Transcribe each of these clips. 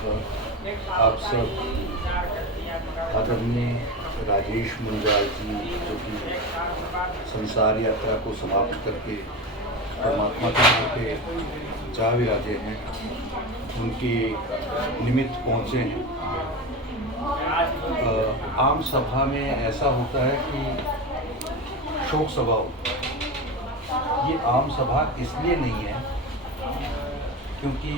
आप सब आदरणीय राजेश मुंजाल जी, जो कि संसार यात्रा को समाप्त करके परमात्मा के घर पे जा विराजे हैं, उनके निमित्त पहुँचे हैं। आम सभा में ऐसा होता है कि शोक सभा होती है। ये आम सभा इसलिए नहीं है क्योंकि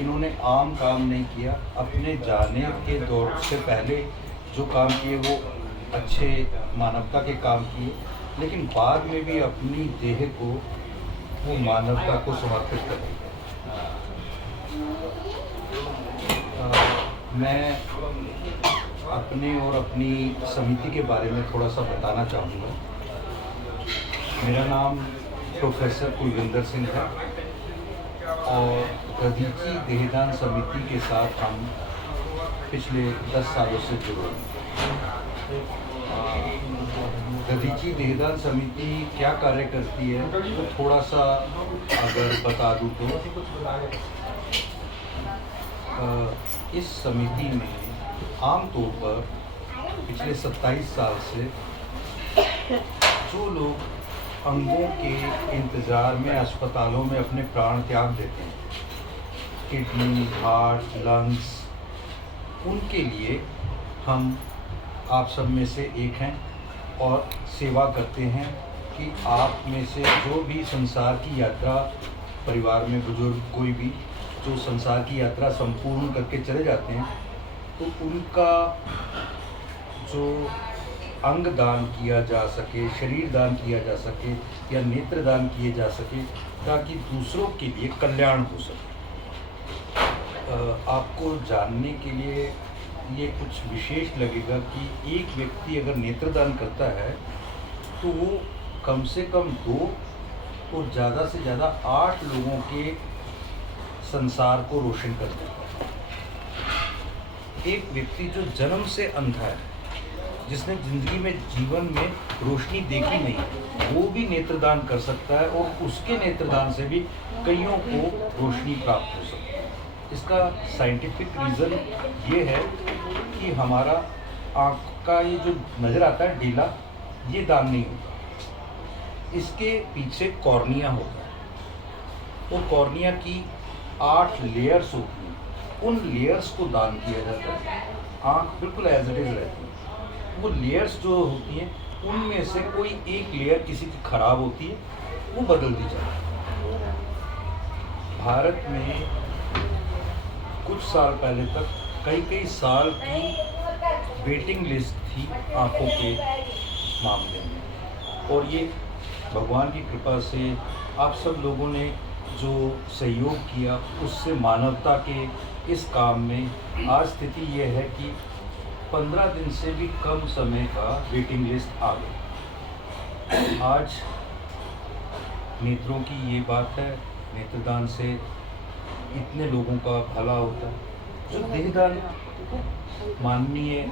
इन्होंने आम काम नहीं किया। अपने जाने के दौर से पहले जो काम किए वो अच्छे मानवता के काम किए, लेकिन बाद में भी अपनी देह को वो मानवता को समर्पित कर दिया। मैं अपने और अपनी समिति के बारे में थोड़ा सा बताना चाहूँगा। मेरा नाम प्रोफेसर कुलविंदर सिंह है और दधीची देहदान समिति के साथ हम पिछले 10 सालों से जुड़े हैं। दधीची देहदान समिति क्या कार्य करती है तो थोड़ा सा अगर बता दूँ तो इस समिति में आमतौर पर पिछले 27 साल से जो लोग अंगों के इंतज़ार में अस्पतालों में अपने प्राण त्याग देते हैं, किडनी, हार्ट, लंग्स, उनके लिए हम आप सब में से एक हैं और सेवा करते हैं कि आप में से जो भी संसार की यात्रा, परिवार में बुजुर्ग कोई भी जो संसार की यात्रा संपूर्ण करके चले जाते हैं, तो उनका जो अंग दान किया जा सके, शरीर दान किया जा सके या नेत्र दान किए जा सके, ताकि दूसरों के लिए कल्याण हो सके। आपको जानने के लिए ये कुछ विशेष लगेगा कि एक व्यक्ति अगर नेत्रदान करता है तो वो कम से कम 2 और ज़्यादा से ज़्यादा 8 लोगों के संसार को रोशन कर देता है। एक व्यक्ति जो जन्म से अंधा है, जिसने ज़िंदगी में जीवन में रोशनी देखी नहीं, वो भी नेत्रदान कर सकता है और उसके नेत्रदान से भी कईयों को रोशनी प्राप्त हो सकती है। इसका साइंटिफिक रीज़न ये है कि हमारा आँख का ये जो नज़र आता है ढीला, ये दान नहीं होता। इसके पीछे कॉर्निया होता है और कॉर्निया की 8 लेयर्स होती हैं। उन लेयर्स को दान किया जाता है। आँख बिल्कुल एज इट इज़ रहती है। वो लेयर्स जो होती हैं उनमें से कोई एक लेयर किसी की खराब होती है, वो बदल दी जाती है। भारत में कुछ साल पहले तक कई साल की वेटिंग लिस्ट थी आँखों के मामले में, और ये भगवान की कृपा से आप सब लोगों ने जो सहयोग किया उससे मानवता के इस काम में आज स्थिति ये है कि 15 दिन से भी कम समय का वेटिंग लिस्ट आ गई। आज नेत्रों की ये बात है, नेत्रदान से इतने लोगों का भला होता है। जो देहदान माननीय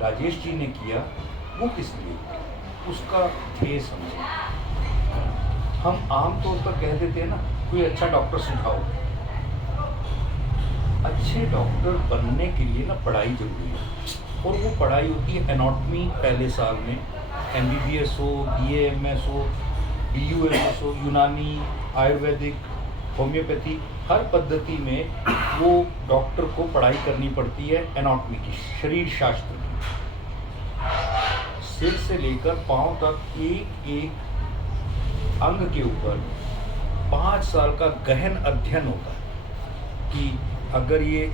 राजेश जी ने किया वो किस लिए, उसका केस समझें। हम आम तौर पर कह देते हैं ना, कोई अच्छा डॉक्टर सिखाओ। अच्छे डॉक्टर बनने के लिए ना पढ़ाई जरूरी है, और वो पढ़ाई होती है एनाटॉमी पहले साल में, MBBS हो, BAMS हो, DUMS हो, यूनानी, आयुर्वेदिक, होम्योपैथी, हर पद्धति में वो डॉक्टर को पढ़ाई करनी पड़ती है एनाटॉमी की, शरीर शास्त्र की। सिर से लेकर पाँव तक एक एक अंग के ऊपर 5 साल का गहन अध्ययन होता है कि अगर ये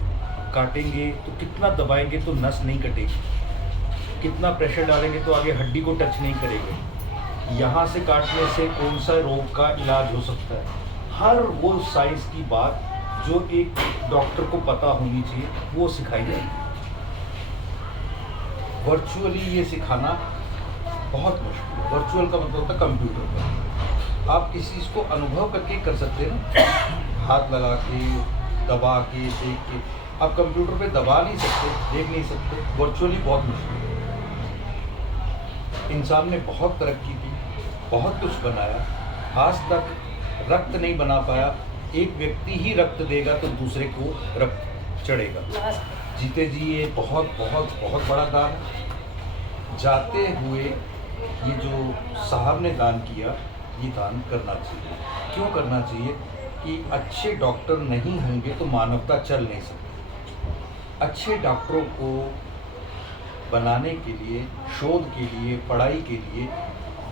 काटेंगे तो कितना दबाएंगे तो नस नहीं कटेगी, कितना प्रेशर डालेंगे तो आगे हड्डी को टच नहीं करेंगे, यहाँ से काटने से कौन सा रोग का इलाज हो सकता है। हर वो साइंस की बात जो एक डॉक्टर को पता होनी चाहिए वो सिखाई जाएगी। वर्चुअली ये सिखाना बहुत मुश्किल है। वर्चुअल का मतलब होता है कंप्यूटर पर। आप किसी चीज़ को अनुभव करके कर सकते हैं ना, हाथ लगा के, दबा के, देख के। आप कंप्यूटर पे दबा नहीं सकते, देख नहीं सकते। वर्चुअली बहुत मुश्किल है। इंसान ने बहुत तरक्की की, बहुत कुछ बनाया, आज तक रक्त नहीं बना पाया एक व्यक्ति ही रक्त देगा तो दूसरे को रक्त चढ़ेगा। जीते जी ये बहुत बहुत बहुत बड़ा दान है। जाते हुए ये जो साहब ने दान किया, ये दान करना चाहिए। क्यों करना चाहिए? कि अच्छे डॉक्टर नहीं होंगे तो मानवता चल नहीं सकती। अच्छे डॉक्टरों को बनाने के लिए, शोध के लिए, पढ़ाई के लिए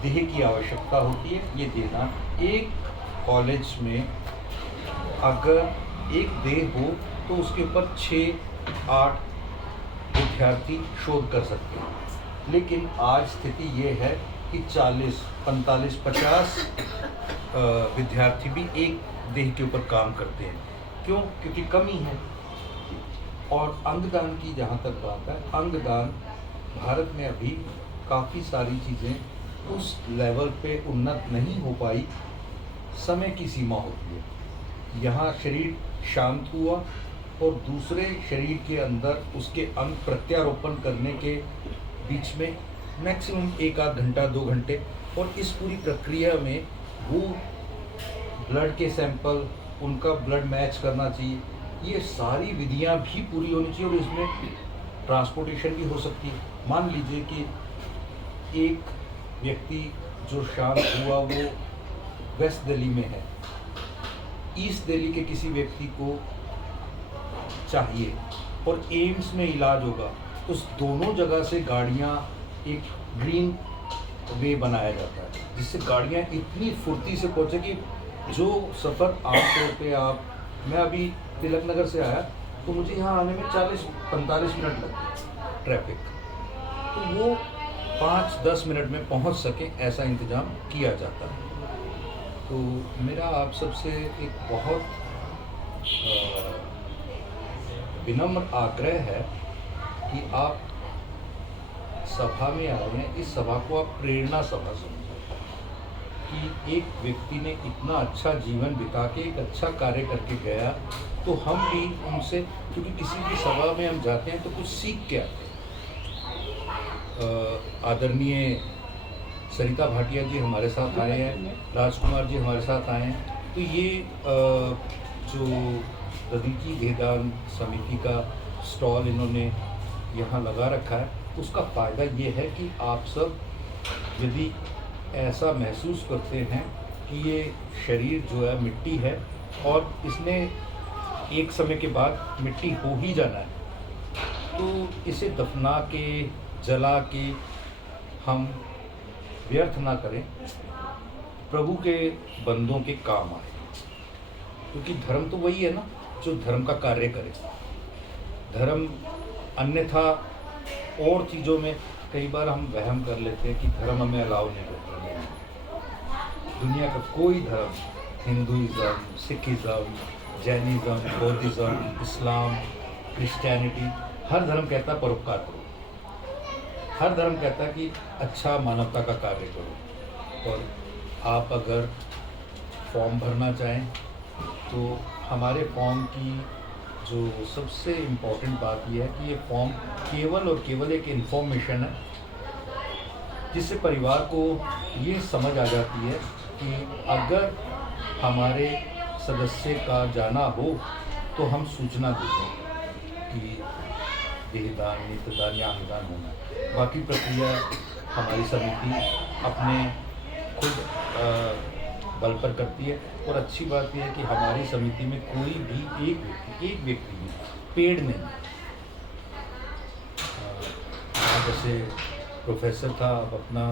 देह की आवश्यकता होती है। ये देना, एक कॉलेज में अगर एक देह हो तो उसके ऊपर 6-8 विद्यार्थी शोध कर सकते हैं। लेकिन आज स्थिति ये है कि 40, 45, 50 विद्यार्थी भी एक देह के ऊपर काम करते हैं। क्यों? क्योंकि कमी है। और अंगदान की जहाँ तक बात है, अंगदान भारत में अभी काफ़ी सारी चीज़ें उस लेवल पे उन्नत नहीं हो पाई। समय की सीमा होती है। यहाँ शरीर शांत हुआ और दूसरे शरीर के अंदर उसके अंग प्रत्यारोपण करने के बीच में मैक्सिमम 1-8 घंटा, 2 घंटे, और इस पूरी प्रक्रिया में वो ब्लड के सैंपल, उनका ब्लड मैच करना चाहिए। ये सारी विधियां भी पूरी होनी चाहिए और इसमें ट्रांसपोर्टेशन भी हो सकती है। मान लीजिए कि एक व्यक्ति जो शांत हुआ वो वेस्ट दिल्ली में है, ईस्ट दिल्ली के किसी व्यक्ति को चाहिए और एम्स में इलाज होगा, उस दोनों जगह से गाड़ियाँ एक ग्रीन वे बनाया जाता है, जिससे गाड़ियाँ इतनी फुर्ती से पहुँचे कि जो सफ़र आमतौर पे मैं अभी तिलक नगर से आया तो मुझे यहाँ आने में 40-45 मिनट लगते ट्रैफिक, तो वो 5-10 मिनट में पहुँच सके ऐसा इंतज़ाम किया जाता है। तो मेरा आप सबसे एक बहुत विनम्र आग्रह है कि आप सभा में आ रहे हैं, इस सभा को आप प्रेरणा सभा समझें कि एक व्यक्ति ने इतना अच्छा जीवन बिता के एक अच्छा कार्य करके गया, तो हम भी उनसे, क्योंकि किसी भी सभा में हम जाते हैं तो कुछ सीख के आते हैं। आदरणीय सरिता भाटिया जी हमारे साथ आए हैं, राजकुमार जी हमारे साथ आए हैं, तो ये जो ददीची देहदान समिति का स्टॉल इन्होंने यहाँ लगा रखा है, उसका फ़ायदा ये है कि आप सब यदि ऐसा महसूस करते हैं कि ये शरीर जो है मिट्टी है और इसने एक समय के बाद मिट्टी हो ही जाना है, तो इसे दफना के, जला के हम व्यर्थ ना करें, प्रभु के बंदों के काम आए। क्योंकि धर्म तो वही है ना जो धर्म का कार्य करे। धर्म अन्यथा और चीज़ों में कई बार हम वहम कर लेते हैं कि धर्म हमें अलाउ नहीं करता। दुनिया का कोई धर्म, हिंदुइज़्म, सिखिज़्म, जैनिज़्म, बौद्धिज़्म, इस्लाम, क्रिश्चियनिटी, हर धर्म कहता है परोपकार करो। हर धर्म कहता है कि अच्छा मानवता का कार्य करो। और आप अगर फॉर्म भरना चाहें तो हमारे फॉर्म की जो सबसे इम्पोर्टेंट बात यह है कि ये फॉर्म केवल और केवल एक इन्फॉर्मेशन है, जिससे परिवार को ये समझ आ जाती है कि अगर हमारे सदस्य का जाना हो तो हम सूचना देते कि देहदान, नेत्रदान या अंगदान होना है। बाकी प्रक्रिया हमारी समिति अपने खुद बल पर करती है। और अच्छी बात यह है कि हमारी समिति में कोई भी एक व्यक्ति भी पेड नहीं। जैसे प्रोफेसर था, अब अपना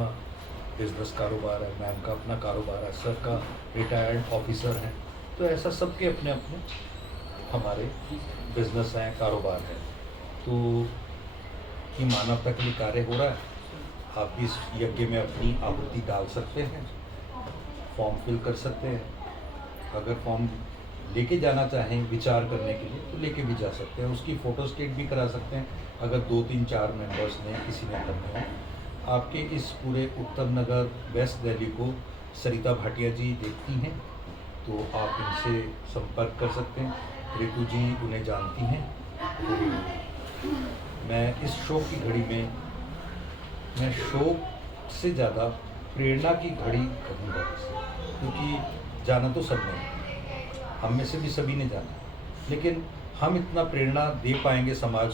बिजनेस कारोबार है, मैम का अपना कारोबार है, सर का रिटायर्ड ऑफिसर है, तो ऐसा सबके अपने अपने हमारे बिजनेस हैं, कारोबार है। तो ये मानवता के लिए कार्य हो रहा है। आप इस यज्ञ में अपनी आहुति डाल सकते हैं, फॉर्म फिल कर सकते हैं। अगर फॉर्म लेके जाना चाहें विचार करने के लिए तो लेके भी जा सकते हैं, उसकी फ़ोटो स्टेट भी करा सकते हैं। अगर 2-3-4 मेंबर्स ने, किसी ने करने हैं, आपके इस पूरे उत्तर नगर वेस्ट दिल्ली को सरिता भाटिया जी देखती हैं, तो आप इनसे संपर्क कर सकते हैं। रितु जी उन्हें जानती हैं। तो मैं इस शोक की घड़ी में, मैं शोक से ज़्यादा प्रेरणा की घड़ी कहूँगा, क्योंकि जाना तो सब ने, हम में से भी सभी ने जाना है। लेकिन हम इतना प्रेरणा दे पाएँगे समाज